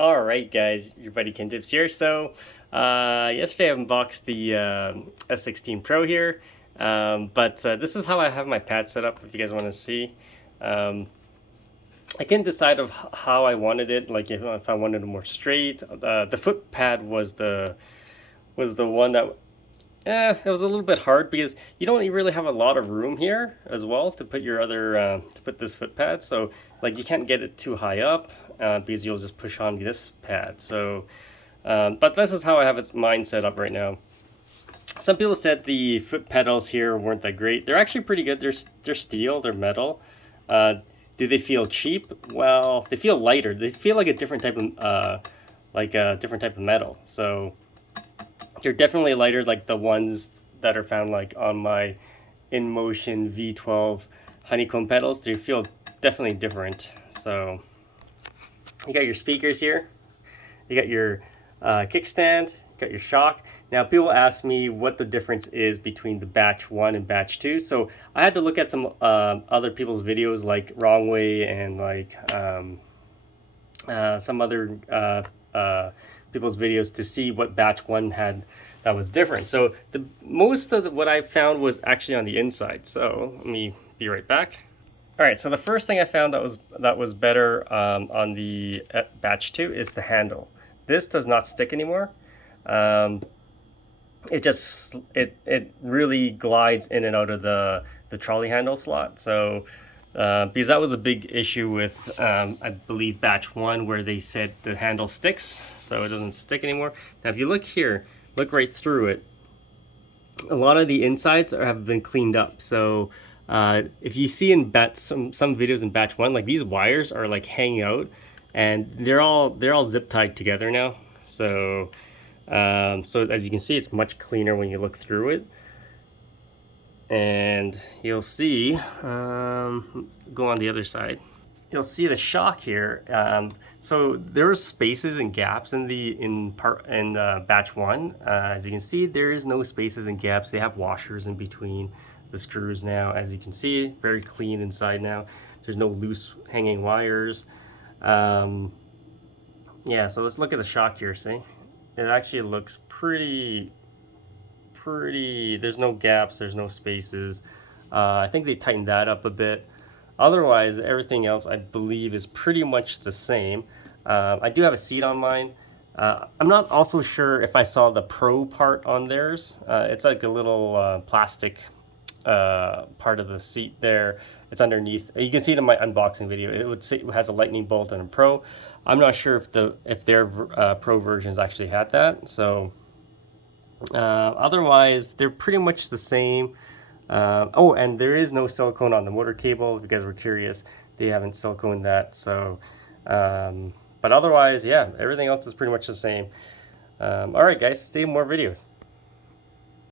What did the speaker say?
Alright guys, your buddy KingTips here. So yesterday I unboxed the S16 Pro here, but this is how I have my pad set up if you guys want to see. I couldn't decide of how I wanted it, like if I wanted it more straight. The foot pad was the one that it was a little bit hard because you don't really have a lot of room here as well to put your other to put this foot pad. So like you can't get it too high up because you'll just push on this pad. So but this is how I have mine set up right now. Some people said the foot pedals here weren't that great. They're actually pretty good. They're steel, they're metal. Do they feel cheap? Well, they feel lighter. They feel like a different type of metal. So they're definitely lighter, like the ones that are found like on my InMotion V12 honeycomb pedals. They feel definitely different. So you got your speakers here, you got your kickstand, you got your shock. Now people ask me what the difference is between the batch 1 and batch 2. So I had to look at some other people's videos like Wrong Way and like some other people's videos to see what batch 1 had that was different. So most of what I found was actually on the inside. So let me be right back. All right, so the first thing I found that was better on the batch 2 is the handle. This does not stick anymore. It really glides in and out of the trolley handle slot. So because that was a big issue with I believe batch 1, where they said the handle sticks, so it doesn't stick anymore. Now if you look here, look right through it, a lot of the insides have been cleaned up. So if you see in some videos in batch 1, like these wires are like hanging out and they're all zip tied together now. So so as you can see, it's much cleaner when you look through it. And you'll see, go on the other side, you'll see the shock here. So there are spaces and gaps in batch 1. As you can see, there is no spaces and gaps. They have washers in between the screws now. As you can see, very clean inside now. There's no loose hanging wires. Yeah, so let's look at the shock here. See, it actually looks pretty. There's no gaps, there's no spaces. I think they tightened that up a bit. Otherwise, everything else I believe is pretty much the same. I do have a seat on mine. I'm not also sure if I saw the Pro part on theirs. It's like a little plastic part of the seat there. It's underneath. You can see it in my unboxing video. It would say it has a lightning bolt and a Pro. I'm not sure if their Pro versions actually had that. So otherwise they're pretty much the same. Oh, and there is no silicone on the motor cable. If you guys were curious, they haven't siliconed that. So but otherwise, yeah, everything else is pretty much the same. All right guys, stay more videos.